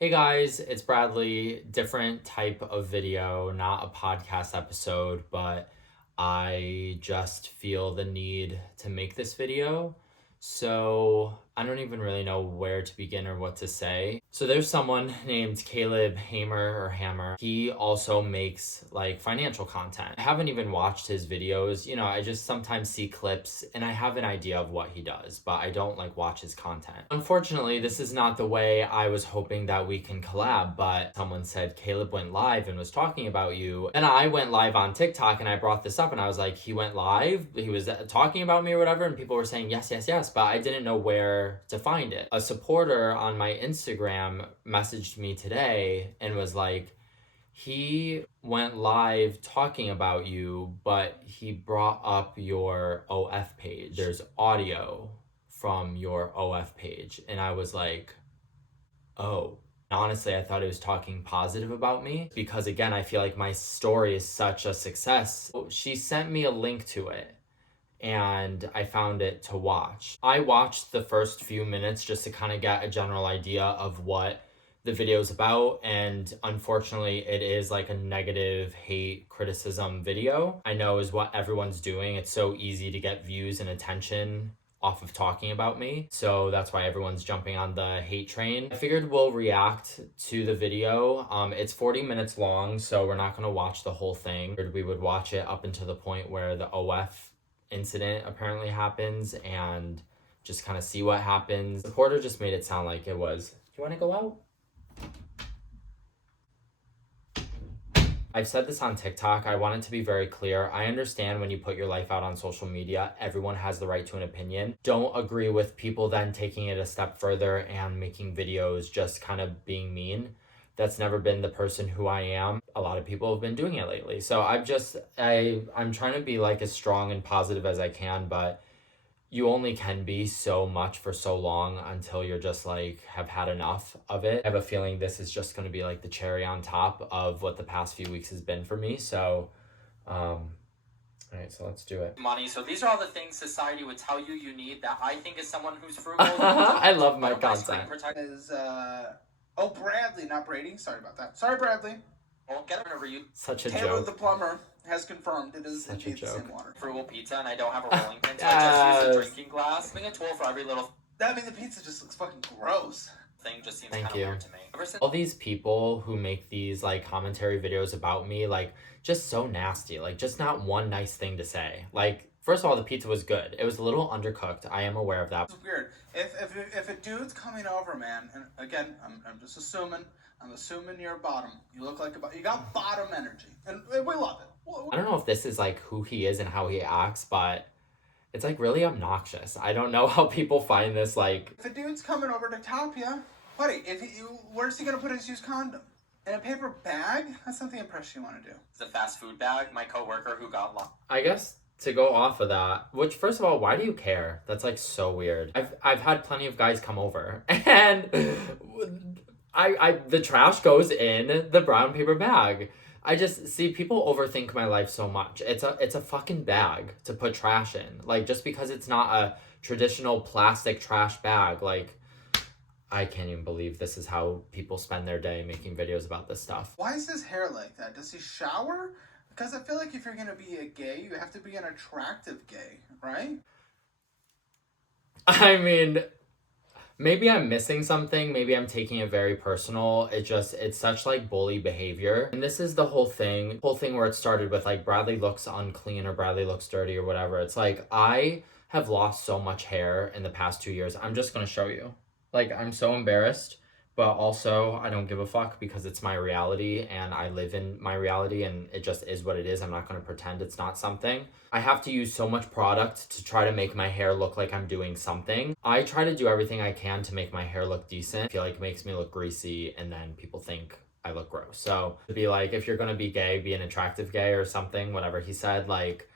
Hey guys, it's Bradley. Different type of video, not a podcast episode, but I just feel the need to make this video. So I don't even really know where to begin or what to say. So there's someone named Caleb Hammer. He also makes like financial content. I haven't even watched his videos. I just sometimes see clips and I have an idea of what he does, but I don't like watch his content. Unfortunately, this is not the way I was hoping that we can collab, but someone said Caleb went live and was talking about you. And I went live on TikTok and I brought this up and I was like, he went live, he was talking about me or whatever, and people were saying yes, yes, yes, but I didn't know where to find it. A supporter on my Instagram messaged me today and was like, he went live talking about you, but he brought up your OF page. There's audio from your OF page. And I was like, oh. Honestly, I thought he was talking positive about me because, again, I feel like my story is such a success. She sent me a link to it and I found it to watch. I watched the first few minutes just to kind of get a general idea of what the video is about, and unfortunately it is like a negative hate criticism video. I know is what everyone's doing. It's so easy to get views and attention off of talking about me, so that's why everyone's jumping on the hate train. I figured we'll react to the video. It's 40 minutes long, so we're not going to watch the whole thing. We would watch it up until the point where the OF incident apparently happens and just kind of see what happens. The reporter just made it sound like it was, do you want to go out? I've said this on TikTok. I want it to be very clear. I understand when you put your life out on social media, everyone has the right to an opinion. Don't agree with people then taking it a step further and making videos just kind of being mean. That's never been the person who I am. A lot of people have been doing it lately. So I'm trying to be like as strong and positive as I can, but you only can be so much for so long until you're just like have had enough of it. I have a feeling this is just going to be like the cherry on top of what the past few weeks has been for me. So all right, so let's do it. Money. So these are all the things society would tell you you need that I think as someone who's frugal. I love my content. Is Bradley, not Brady. Sorry about that. Sorry, Bradley. Well, get over you. Such a Taylor joke. the plumber has confirmed it is Such indeed a the joke. same water. Frugal pizza, and I don't have a rolling pin, so I just use a drinking glass. Having a tool for every little. I mean, the pizza just looks fucking gross. Thing just seems kind of weird to me. All these people who make these like commentary videos about me, like just so nasty, like just not one nice thing to say. Like, first of all, the pizza was good. It was a little undercooked. I am aware of that. It's weird. If a dude's coming over, man, and again, I'm just assuming. I'm assuming you're a bottom. You look like you got bottom energy, and we love it. I don't know if this is like who he is and how he acts, but it's like really obnoxious. I don't know how people find this like. If a dude's coming over to top you, buddy, where's he gonna put his used condom? In a paper bag? That's not the impression you want to do. It's a fast food bag. My coworker who got lost. I guess to go off of that, which first of all, why do you care? That's like so weird. I've had plenty of guys come over and the trash goes in the brown paper bag. I just see people overthink my life so much. It's a fucking bag to put trash in. Like, just because it's not a traditional plastic trash bag, like, I can't even believe this is how people spend their day making videos about this stuff. Why is his hair like that? Does he shower? Because I feel like if you're gonna be a gay, you have to be an attractive gay, right? I mean, maybe I'm missing something. Maybe I'm taking it very personal. It's such like bully behavior. And this is the whole thing where it started with like Bradley looks unclean or Bradley looks dirty or whatever. It's like, I have lost so much hair in the past 2 years. I'm just going to show you. Like, I'm so embarrassed, but also I don't give a fuck because it's my reality and I live in my reality and it just is what it is. I'm not going to pretend it's not something. I have to use so much product to try to make my hair look like I'm doing something. I try to do everything I can to make my hair look decent. I feel like it makes me look greasy and then people think I look gross. So to be like, if you're going to be gay, be an attractive gay or something, whatever he said, like,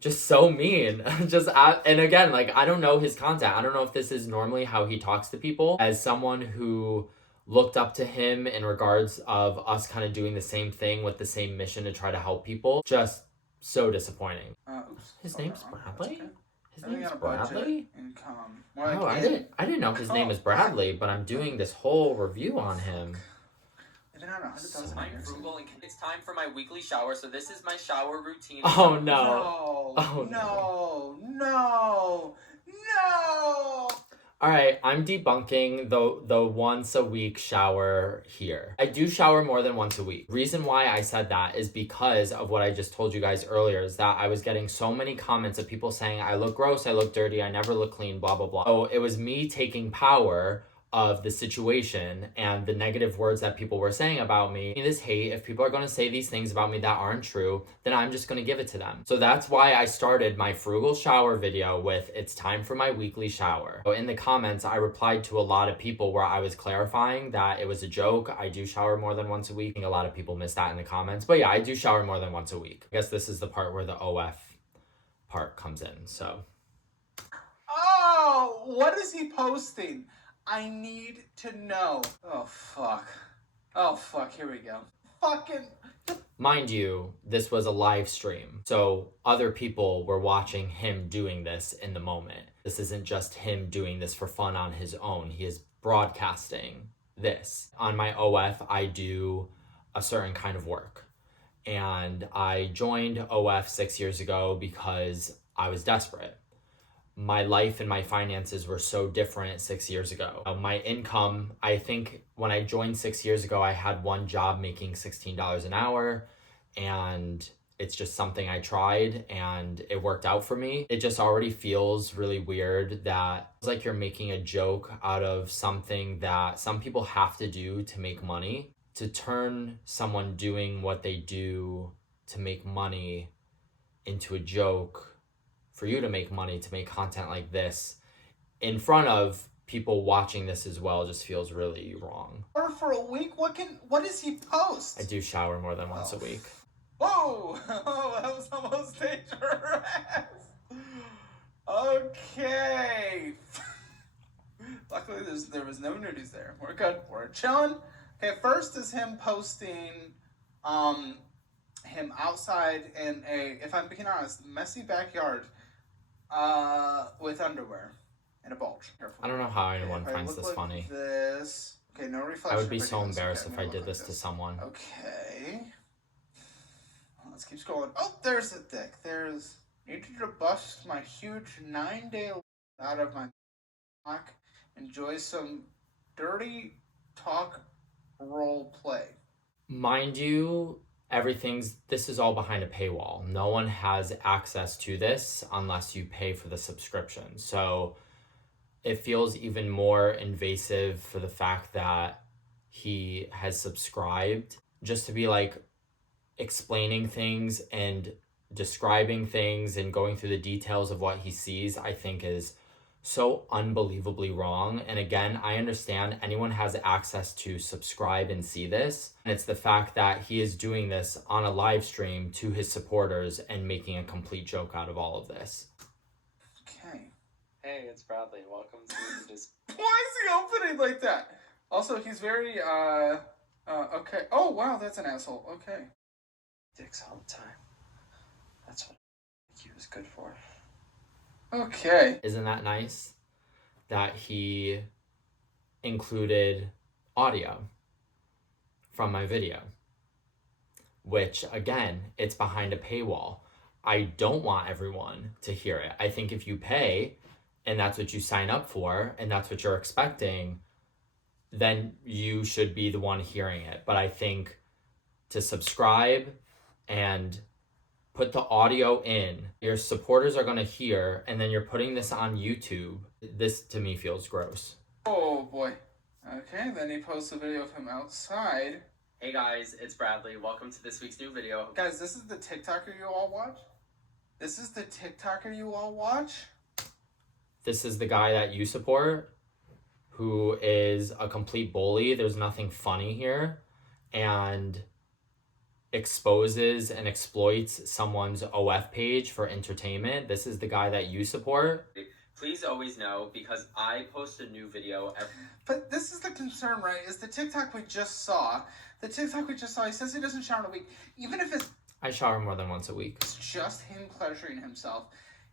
just so mean. And again, like, I don't know his content. I don't know if this is normally how he talks to people. As someone who looked up to him in regards of us kind of doing the same thing with the same mission to try to help people, just so disappointing. Oops. His name's Bradley? His Living name's on a budget, Bradley? income. More like Oh, I didn't know his name is Bradley, but I'm doing this whole review on him. Living on 100,000 I'm frugal and it's time for my weekly shower, so this is my shower routine. Oh no. No. Oh no. No. No. All right, I'm debunking the once a week shower here. I do shower more than once a week. Reason why I said that is because of what I just told you guys earlier, is that I was getting so many comments of people saying I look gross, I look dirty, I never look clean, blah blah blah. So it was me taking power of the situation and the negative words that people were saying about me. This hate, if people are going to say these things about me that aren't true, then I'm just going to give it to them. So that's why I started my frugal shower video with it's time for my weekly shower. So in the comments, I replied to a lot of people where I was clarifying that it was a joke. I do shower more than once a week. I think a lot of people missed that in the comments. But yeah, I do shower more than once a week. I guess this is the part where the OF part comes in. So. Oh, what is he posting? I need to know. Oh, fuck. Oh, fuck. Here we go. Fucking. Mind you, this was a live stream, so other people were watching him doing this in the moment. This isn't just him doing this for fun on his own. He is broadcasting this. On my OF, I do a certain kind of work. And I joined OF 6 years ago because I was desperate. My life and my finances were so different 6 years ago. My income, I think when I joined 6 years ago, I had one job making $16 an hour, and it's just something I tried and it worked out for me. It just already feels really weird that it's like you're making a joke out of something that some people have to do to make money. To turn someone doing what they do to make money into a joke for you to make money, to make content like this in front of people watching this as well, just feels really wrong. Or for a week? What does he post? I do shower more than once a week. Whoa! Oh, that was almost dangerous. Okay. Luckily, there was no nudies there. We're good. We're chilling. Okay, first is him posting, him outside in a, if I'm being honest, messy backyard, with underwear and a bulge. Careful. I don't know how anyone finds this funny. This. Okay, no reflection. I would be so embarrassed if I did this to someone. Okay. Let's keep scrolling. Oh, there's the dick. There's. Needed to bust my huge 9-day out of my lock. Enjoy some dirty talk role play. Mind you, this is all behind a paywall. No one has access to this unless you pay for the subscription. So it feels even more invasive for the fact that he has subscribed, just to be like explaining things and describing things and going through the details of what he sees, I think is so unbelievably wrong. And again, I understand anyone has access to subscribe and see this. And it's the fact that he is doing this on a live stream to his supporters and making a complete joke out of all of this. Okay. Hey, it's Bradley. Welcome to this. Why is he opening like that? Also, he's very, okay. Oh, wow, that's an asshole. Okay. Dicks all the time. That's what he was good for. Okay. Isn't that nice that he included audio from my video? Which, again, it's behind a paywall. I don't want everyone to hear it. I think if you pay and that's what you sign up for and that's what you're expecting, then you should be the one hearing it. But I think to subscribe and put the audio in, your supporters are going to hear, and then you're putting this on YouTube. This to me feels gross. Oh boy. Okay, then he posts a video of him outside. Hey guys, it's Bradley. Welcome to this week's new video. Guys, this is the TikToker you all watch? This is the TikToker you all watch? This is the guy that you support, who is a complete bully. There's nothing funny here, and exposes and exploits someone's OF page for entertainment. This is the guy that you support. Please always know, because I post a new video every... But this is the concern, right? Is the TikTok we just saw. The TikTok we just saw, he says he doesn't shower in a week. Even if it's I shower more than once a week. just him pleasuring himself,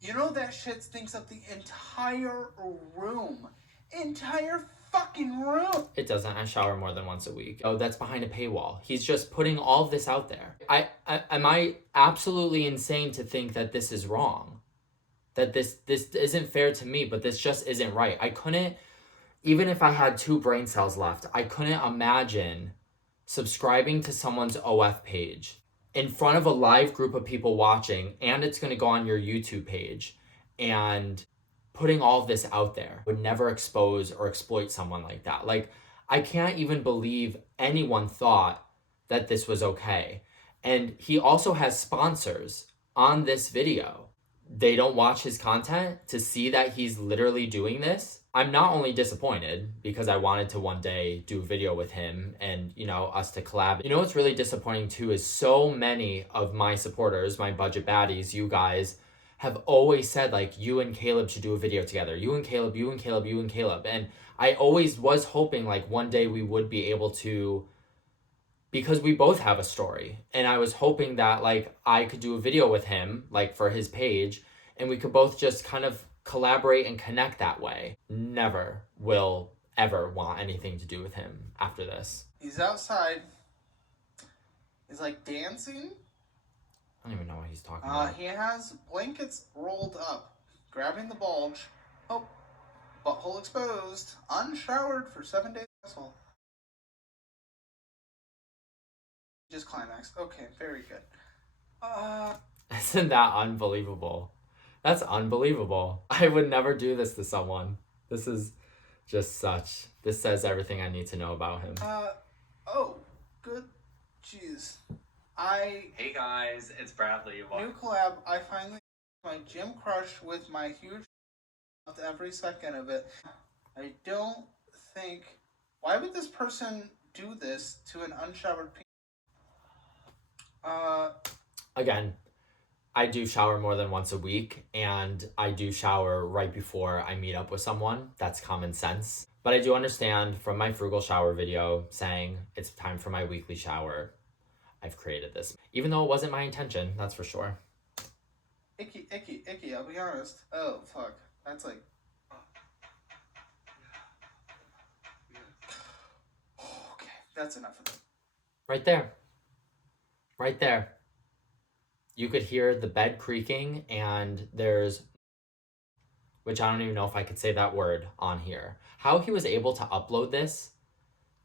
You know that shit stinks up the entire room. Entire fucking room. It doesn't. I shower more than once a week. Oh, that's behind a paywall. He's just putting all of this out there. Am I absolutely insane to think that this is wrong? That this isn't fair to me, but this just isn't right. I couldn't, even if I had 2 brain cells left, I couldn't imagine subscribing to someone's OF page in front of a live group of people watching, and it's going to go on your YouTube page, and putting all of this out there. Would never expose or exploit someone like that. Like, I can't even believe anyone thought that this was okay. And he also has sponsors on this video. They don't watch his content to see that he's literally doing this. I'm not only disappointed because I wanted to one day do a video with him and, you know, us to collab. You know what's really disappointing too is so many of my supporters, my budget baddies, you guys, have always said like, you and Caleb should do a video together. You and Caleb, you and Caleb, you and Caleb. And I always was hoping like one day we would be able to, because we both have a story. And I was hoping that like I could do a video with him, like for his page, and we could both just kind of collaborate and connect that way. Never will ever want anything to do with him after this. He's outside. He's like dancing. I don't even know what he's talking about. He has blankets rolled up, grabbing the bulge. Oh, butthole exposed, unshowered for 7 days. Asshole. Just climaxed. Okay, very good. Isn't that unbelievable? That's unbelievable. I would never do this to someone. This is just this says everything I need to know about him. Oh, good. Jeez. Hey guys, it's Bradley. New collab, I finally my gym crush with my huge every second of it. I don't think, why would this person do this to an unshowered penis? Again, I do shower more than once a week, and I do shower right before I meet up with someone. That's common sense. But I do understand from my frugal shower video saying it's time for my weekly shower, I've created this. Even though it wasn't my intention, that's for sure. Icky, I'll be honest. Oh, fuck. That's like... Okay, that's enough of that. Right there. Right there. You could hear the bed creaking, and there's, which I don't even know if I could say that word on here. How he was able to upload this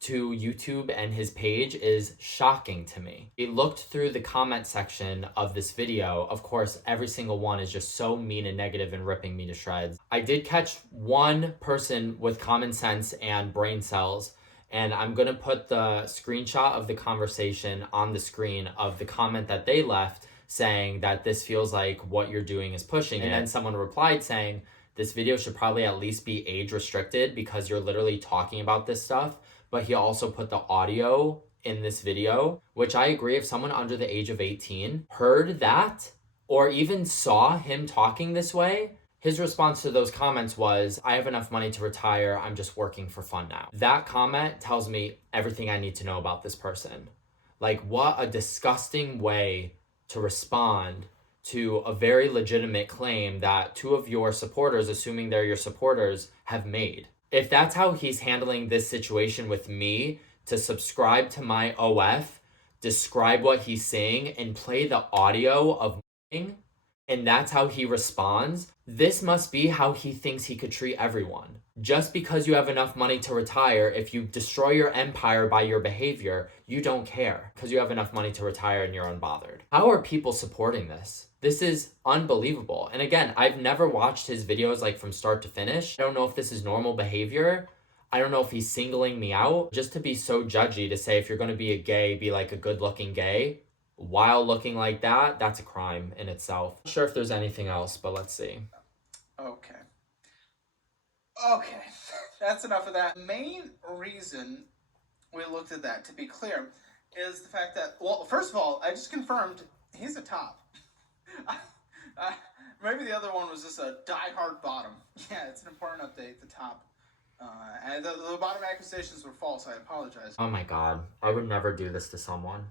to YouTube and his page is shocking to me. He looked through the comment section of this video. Of course, every single one is just so mean and negative and ripping me to shreds. I did catch one person with common sense and brain cells, and I'm gonna put the screenshot of the conversation on the screen of the comment that they left saying that this feels like what you're doing is pushing. And then someone replied saying, this video should probably at least be age restricted because you're literally talking about this stuff. But he also put the audio in this video, which I agree, if someone under the age of 18 heard that or even saw him talking this way, his response to those comments was, I have enough money to retire, I'm just working for fun now. That comment tells me everything I need to know about this person. Like, what a disgusting way to respond to a very legitimate claim that 2 of your supporters, assuming they're your supporters, have made. If that's how he's handling this situation with me, to subscribe to my OF, describe what he's saying, and play the audio of and that's how he responds, this must be how he thinks he could treat everyone. Just because you have enough money to retire, if you destroy your empire by your behavior, you don't care because you have enough money to retire and you're unbothered. How are people supporting this? This is unbelievable. And again, I've never watched his videos like from start to finish. I don't know if this is normal behavior. I don't know if he's singling me out. Just to be so judgy to say if you're going to be a gay, be like a good-looking gay while looking like that, that's a crime in itself. Not sure if there's anything else, but let's see. Okay, that's enough of that. Main reason we looked at that, to be clear, is the fact that, well, first of all, I just confirmed he's a top. Maybe the other one was just a die-hard bottom. Yeah, it's an important update, the top. And the bottom accusations were false, I apologize. Oh my god, I would never do this to someone.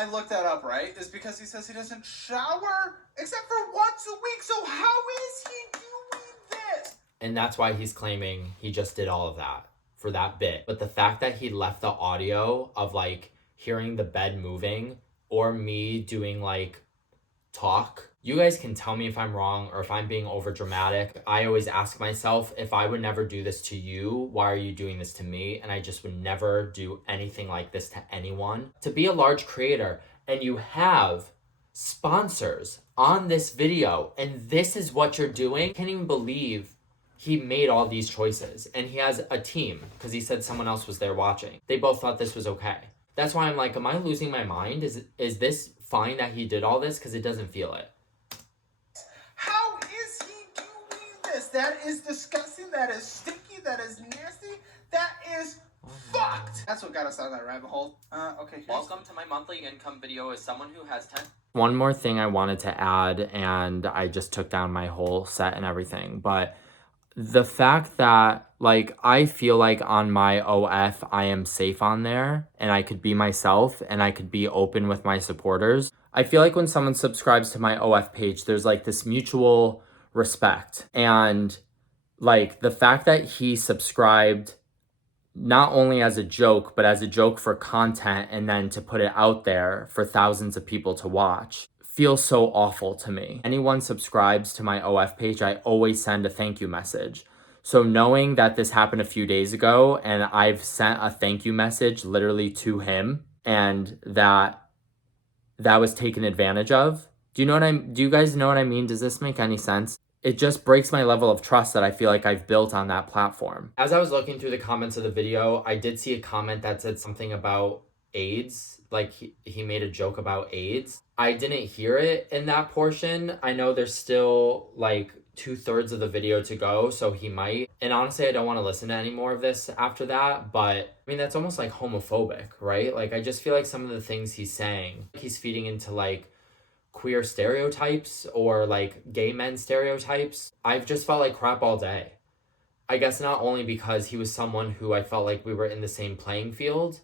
I looked that up, right, is because he says he doesn't shower except for once a week. So how is he doing this? And that's why he's claiming he just did all of that for that bit. But the fact that he left the audio of like hearing the bed moving or me doing like talk, you guys can tell me if I'm wrong or if I'm being over dramatic. I always ask myself, if I would never do this to you, why are you doing this to me? And I just would never do anything like this to anyone. To be a large creator and you have sponsors on this video and this is what you're doing, I can't even believe he made all these choices. And he has a team because he said someone else was there watching. They both thought this was okay. That's why I'm like, am I losing my mind? Is this fine that he did all this? Because it doesn't feel it. How is he doing this? That is disgusting. That is sticky. That is nasty. That is fucked. That's what got us out of that rabbit hole. Okay. Welcome to my monthly income video as someone who has 10. One more thing I wanted to add, and I just took down my whole set and everything, but the fact that like I feel like on my OF I am safe on there and I could be myself and I could be open with my supporters. I feel like when someone subscribes to my OF page, there's like this mutual respect. And like the fact that he subscribed not only as a joke, but as a joke for content and then to put it out there for thousands of people to watch feels so awful to me. Anyone subscribes to my OF page, I always send a thank you message. So knowing that this happened a few days ago and I've sent a thank you message literally to him and that was taken advantage of. Do you guys know what I mean? Does this make any sense? It just breaks my level of trust that I feel like I've built on that platform. As I was looking through the comments of the video, I did see a comment that said something about AIDS. Like he made a joke about AIDS. I didn't hear it in that portion. I know there's still like 2/3 of the video to go, so he might. And honestly, I don't want to listen to any more of this after that, but I mean, that's almost like homophobic, right? Like, I just feel like some of the things he's saying, he's feeding into like queer stereotypes or like gay men stereotypes. I've just felt like crap all day. I guess not only because he was someone who I felt like we were in the same playing field,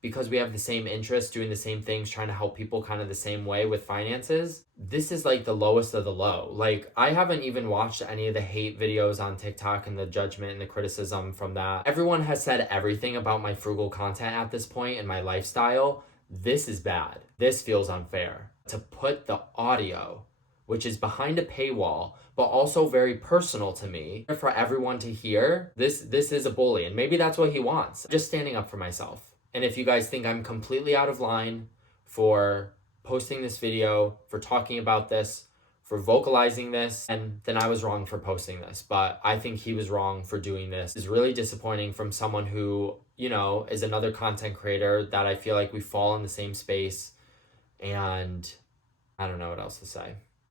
because we have the same interests, doing the same things, trying to help people kind of the same way with finances. This is like the lowest of the low. Like, I haven't even watched any of the hate videos on TikTok and the judgment and the criticism from that. Everyone has said everything about my frugal content at this point and my lifestyle. This is bad. This feels unfair. To put the audio, which is behind a paywall, but also very personal to me, for everyone to hear, this is a bully. And maybe that's what he wants. Just standing up for myself. And if you guys think I'm completely out of line for posting this video, for talking about this, for vocalizing this, and then I was wrong for posting this. But I think he was wrong for doing this. It's really disappointing from someone who, you know, is another content creator that I feel like we fall in the same space. And I don't know what else to say.